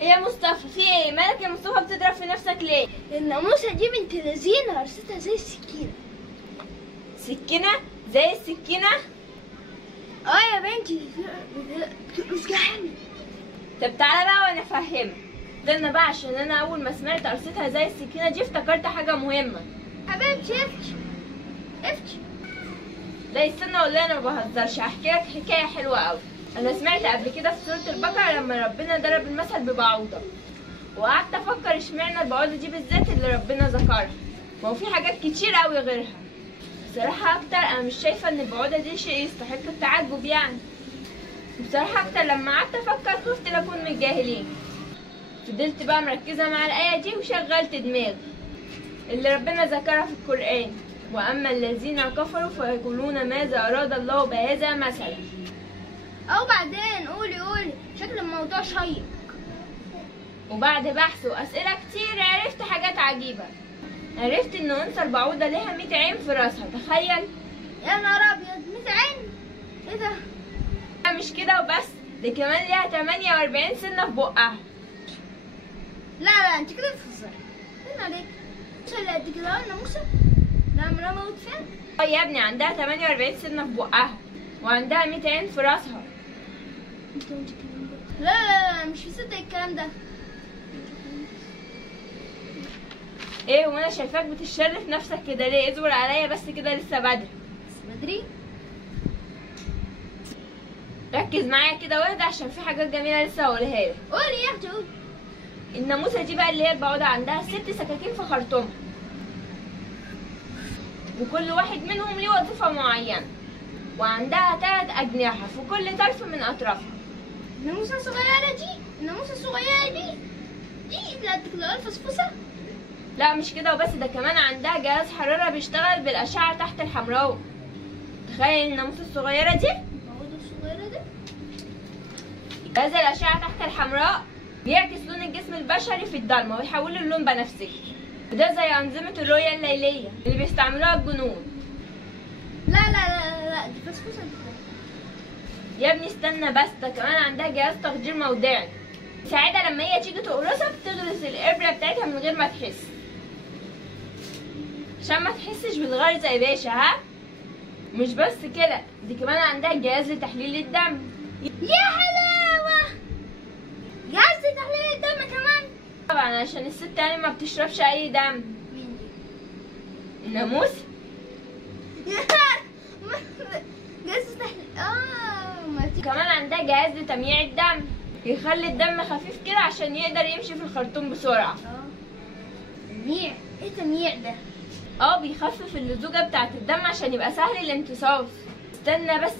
ايه يا مصطفى، في ايه؟ مالك يا مصطفى بتضرب في نفسك ليه؟ الناموسة دي بنت لذينة رصتها زي السكينة. سكينة؟ زي السكينة؟ اه يا بنتي مش جعانة. طب تعالى بقى وانا افهمك. استنى بقى، عشان انا اول ما سمعت قرصتها زي السكينة دي افتكرت حاجة مهمة. حبيبتي افتي. لا استنى والله انا ما بهزرش، هحكي لك حكاية حلوة قوي. انا سمعت قبل كده في سورة البقرة لما ربنا ضرب المثل ببعوضة، وقعدت افكر اشمعنى البعوضة دي بالذات اللي ربنا ذكرها، ما هو في حاجات كتير قوي غيرها. بصراحة اكتر انا مش شايفة ان البعوضة دي شيء يستحق التعجب يعني. بصراحة اكتر لما قعدت افكر خفت لاكون من الجاهلين. فضلت بقى مركزة مع الآية دي وشغلت دماغي اللي ربنا ذكرها في القرآن: واما الذين كفروا فيقولون ماذا اراد الله بهذا مثلا. او بعدين قولي شكل الموضوع شيق. وبعد بحث واسئله كتير عرفت حاجات عجيبه. عرفت ان انثى البعوضه ليها 100 عين في راسها، تخيل. يا نهار ابيض، 100 عين؟ ايه ده؟ مش كده وبس، دي كمان ليها 48 سنه في بقها. لا انت كده بتهزري. فين عليك؟ مش اللي قد كده الناموسه؟ لا عمرها موت فين؟ اه يا ابني، عندها 48 سنه في بقها وعندها 100 عين في راسها. لا مش مصدق الكلام ده. ايه وانا شايفاك بتشرف نفسك كده ليه؟ اصبر عليا بس كده، لسه بدري. ركز معايا كده واهدى عشان في حاجات جميله لسه هقولها لك. قولي يا اختي قولي. الناموسه دي بقى اللي هي البعوضه عندها 6 سكاكين في خرطومها، وكل واحد منهم ليه وظيفه معينه، وعندها 3 أجنحة في كل طرف من اطرافها. الناموسه الصغيره دي بلاد كده الفسفوسه. لا مش كده وبس، ده كمان عندها جهاز حرارة بيشتغل بالأشعة تحت الحمراء. تخيل الناموسة الصغيرة دي، جهاز الأشعة تحت الحمراء بيعكس لون الجسم البشري في الضلمة ويحوله للون بنفسجي، وده زي أنظمة الرؤية الليلية اللي بيستعملوها الجنود. لا دي فسفوسه. يا ابني استنى بس، ده كمان عندها جهاز تخدير موضعي يساعدها لما هي تيجي تقرصك تغرس الإبرة بتاعتها من غير ما تحس، عشان ما تحسش بالغرز يا باشا. ها، مش بس كده، دي كمان عندها جهاز لتحليل الدم. يا حلاوه، جهاز لتحليل الدم كمان؟ طبعا عشان الست يعني ما بتشربش اي دم. الناموس جهاز تحليل كمان عندها جهاز لتمييع الدم، يخلي الدم خفيف كده عشان يقدر يمشي في الخرطوم بسرعه. تمييع؟ ايه تمييع ده؟ بيخفف اللزوجه بتاعه الدم عشان يبقى سهل الامتصاص.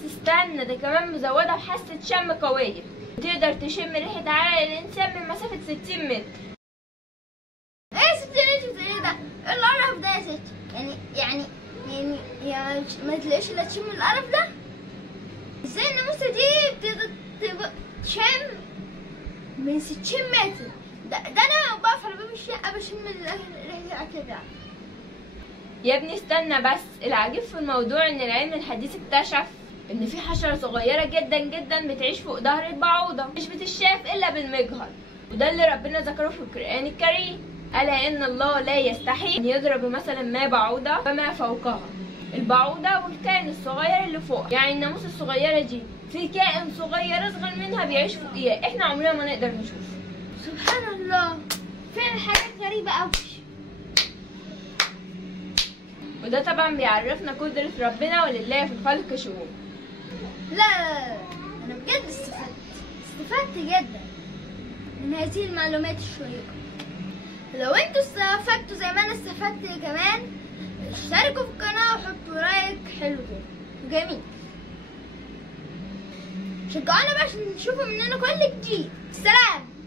استنى، ده كمان مزوده بحاسه شم قويه، تقدر تشم ريحه عرق الانسان من مسافه 60 متر. ايه يا ستي اللي انت بتقوليه ده؟ ايه القرف ده يا ستي؟ يعني ما تلاقيش الا تشم القرف ده؟ ازاي الناموسه دي بتقدر تشم من 60 متر؟ ده انا بقف على باب الشقه بشم ريحه الاكل ده. يا ابني استنى بس، العجيب في الموضوع ان العلم الحديث اكتشف ان في حشرة صغيرة جدا بتعيش فوق ظهر البعوضة، مش بتشاف الا بالمجهر، وده اللي ربنا ذكره في القرآن الكريم: ألا إن الله لا يستحي أن يضرب مثلا ما بعوضة فما فوقها. البعوضة والكائن الصغير اللي فوق، يعني الناموسة الصغيرة دي في كائن صغير أصغر منها بيعيش فوقيها، احنا عمرنا ما نقدر نشوفه. سبحان الله، فعلا حاجات غريبة أوي. وده طبعا بيعرفنا قدرة ربنا ولله في الخلق شؤون. لا أنا بجد استفدت جدا من هذه المعلومات الشيقة. لو انتوا استفدتوا زي ما انا استفدت كمان، اشتركوا في القناة وحطوا لايك حلو كده جميل. شجعونا بقى عشان تشوفوا مننا كل جديد. سلام.